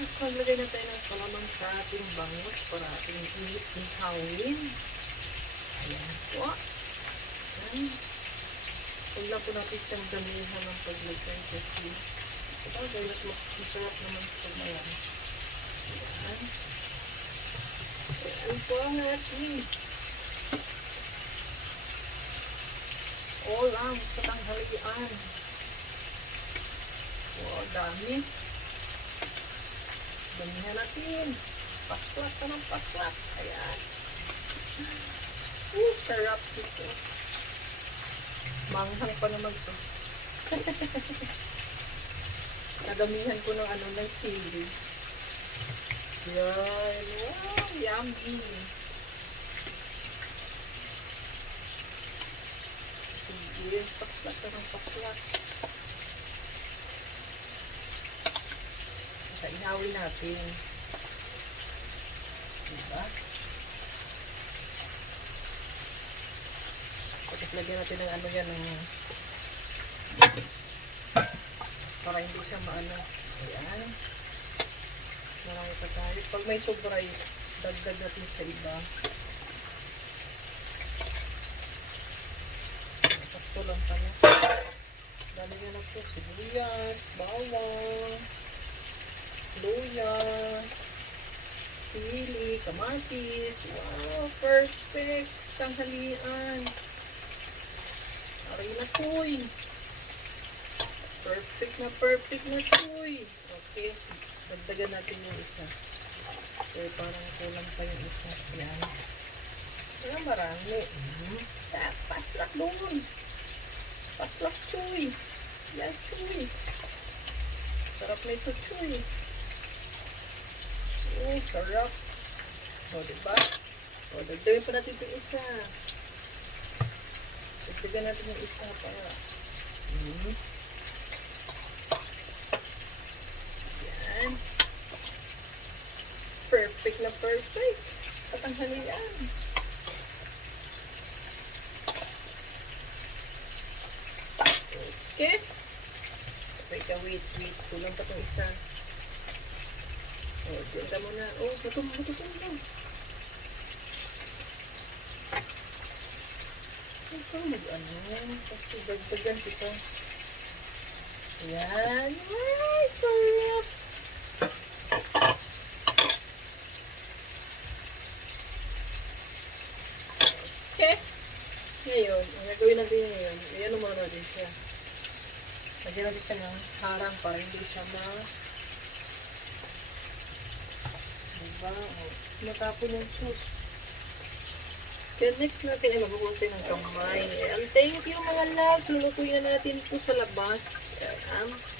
guys, maglagay na tayo ng palamang sa ating bangus para ating ihawin. Ayan po. Ayan. Huwag lang po natin siyang damihan ng paglagay kasi ito, dahil masarap naman ito na yan. Ayan. Ayan po ang ating ulam sa tanghalian. Wow, dami. Damihan natin. Paswat ka ng paswat. Ayan. Uh, sarap dito. Manghang pa naman to. Nadamihan ko ng ano ng sili. Yan. Wow, yummy. Sige, paswat ka ng paswat. Sa ihawin natin. Diba? Tapos lagyan natin ng ano yan, ng para hindi siya maano. Ayan. Marami pa tayo. Pag may sobra, dagdag natin sa iba. Sakto lang pala. Dami nga na po. Sibuyas, bawang, luya, sili, kamatis. Wow, perfect. Tanghalian. Aray na choy. Perfect na perfect na choy. Okay. Dagdagan natin yung isa. So, parang kulang pa yung isa. Yan. Yan, marami. Mm-hmm. Ah, paslak doon. Paslak choy. Yan, choy. Sarap na ito, choy. Sarap. O, diba? O, dagdagan pa natin yung isa. Dagdagan natin yung isa para. Hmm. Yan. Perfect na perfect. Patanghalian. Okay. Wait, wait, wait. Kulang pa itong isa. Oh, diyan ka muna. Oh, matum, matum, matum. Huwag kang mag-ano. Kasi dagdagan kita. Yan. Ay, sarap. Ngayon, ang gagawin natin ngayon, ayan mo natin siya. Lagyan natin siya ng harang para hindi siya ma... Diba? O, matapon yung sauce. Kaya next natin ay maghuhulti ng kamay. And thank you mga loves. Lulutuin na natin po sa labas. Ayan.